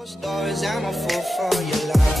Stars, I'm a fool for your love.